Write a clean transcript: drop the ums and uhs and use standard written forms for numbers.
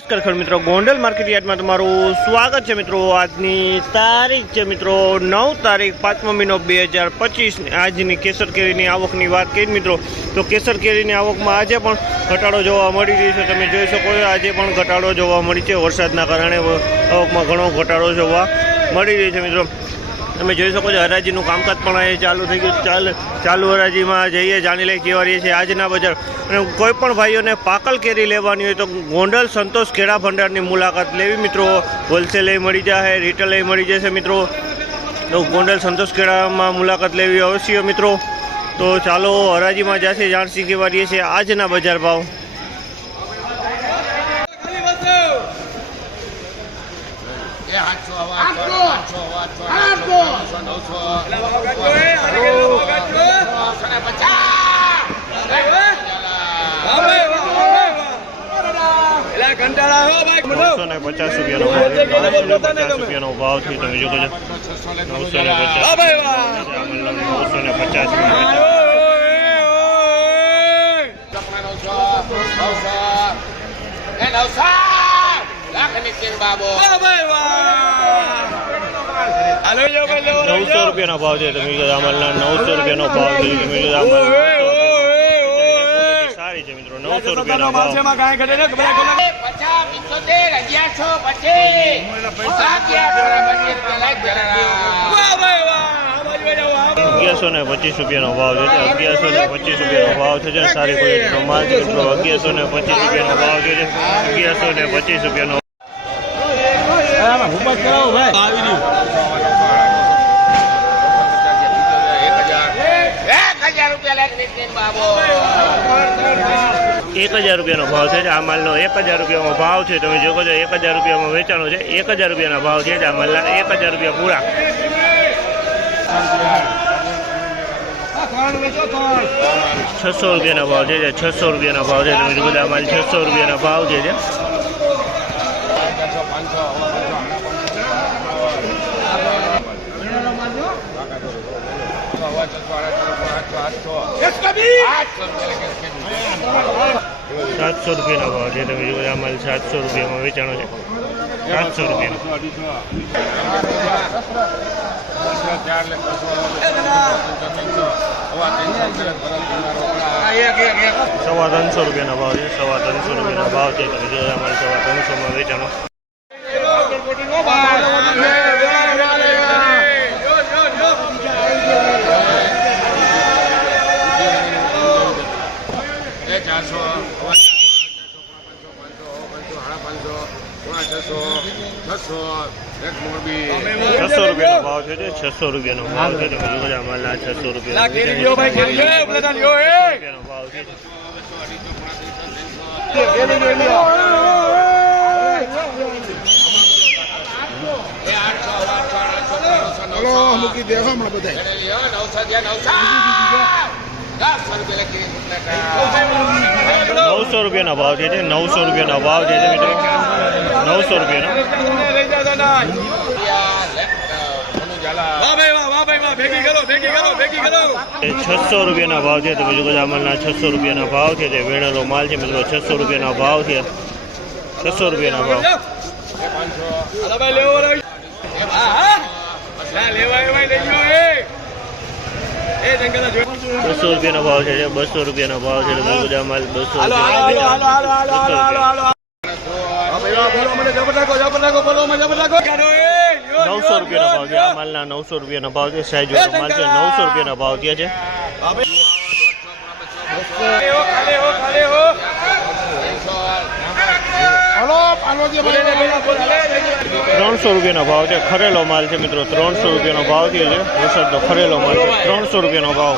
નમસ્કાર ખેડૂત મિત્રો, ગોંડલ માર્કેટ યાર્ડમાં તમારું સ્વાગત છે મિત્રો। આજની તારીખ છે મિત્રો 9 તારીખ 5મો મહિનો 2025। આજની કેસર કેરીની આવકની વાત કરીએ મિત્રો તો કેસર કેરીની આવકમાં આજે પણ ઘટાડો જોવા મળી રહ્યો છે। તમે જોઈ શકો છો આજે પણ ઘટાડો જોવા મળી છે। વરસાદના કારણે આવકમાં ઘણો ઘટાડો જોવા મળી રહ્યો છે મિત્રો। તમે જોઈ શકો છો હરાજીનું કામકાજ પણ અહીં ચાલુ થઈ ગયું। ચાલુ હરાજીમાં જઈએ, જાણી લઈએ કેવા રહીએ છીએ આજના બજાર। અને કોઈ પણ ભાઈઓને પાકલ કેરી લેવાની હોય તો ગોંડલ સંતોષ કેળા ભંડારની મુલાકાત લેવી મિત્રો। હોલસેલ મળી જશે, રિટેલ મળી જશે મિત્રો। તો ગોંડલ સંતોષ કેળામાં મુલાકાત લેવી અવશ્ય મિત્રો। તો ચાલો હરાજીમાં જશે, જાણસી કેવા રહીએ છીએ આજના બજાર ભાવ। ₹950 ભાવ છે। તમે જો 900 રૂપિયાનો ભાવ છે। તમે આમલના 900 રૂપિયાનો ભાવ છે। તમે સારી છે મિત્રો, 900 રૂપિયાનો ભાવ। 1125 રૂપિયાનો ભાવ છે। 1125 રૂપિયાનો ભાવ છે। સારી ક્વોલિટીનો માલ છે મિત્રો। 1125 રૂપિયાનો ભાવ છે। 1125 રૂપિયાનો ₹1000 રૂપિયાનો ભાવ છે। આ માલનો 1000 રૂપિયાનો ભાવ છે। તમે જોવો છો 1000 રૂપિયામાં વેચાણો છે। 1000 રૂપિયાના ભાવ છે। આ માલના 1000 રૂપિયા પૂરા। 600 રૂપિયાના ભાવ છે। 600 રૂપિયાના ભાવ છે। તમે જોવો આ માલ 600 રૂપિયાના ભાવ છે। 700 રૂપિયાનો ભાવ છે। તમે જોવો આ માલ 700 રૂપિયામાં વેચાણો છે। 700 રૂપિયાનો 350 રૂપિયાનો ભાવ છે। 350 રૂપિયાનો ભાવ છે। તમે જોવો આ માલ 350માં વેચાણો। ₹600 રૂપિયાનો ભાવ છે। 600 રૂપિયાનો ભાવ છે। તમે જોવો આ માલ 600 રૂપિયાનો ભાવ છે। મૂકી દે હમણાં બધા 900 રૂપિયાનો ભાવ છે। 900 રૂપિયાનો ભાવ છે। 900 રૂપિયાનો 600 રૂપિયાના ભાવ છે। તમે જોવો અમલના 600 રૂપિયાના ભાવ છે। વેણેલો માલ છે મિત્રો। 600 રૂપિયાના ભાવ છે। 600 રૂપિયાના ભાવ 200 રૂપિયાનો ભાવ છે। 200 રૂપિયાનો ભાવ છે। બધા માલ 200 ₹900 રૂપિયાનો ભાવ છે। આ માલના 900 રૂપિયાનો ભાવ છે। સાઈઝ વાળો માલ છે। 900 રૂપિયાનો ભાવ થયા છે। 300 રૂપિયાનો ભાવ છે। ખરેલો માલ છે મિત્રો। 300 રૂપિયાનો ભાવ થયો છે। વરસાદનો ખરેલો માલ છે। 300 રૂપિયાનો ભાવ।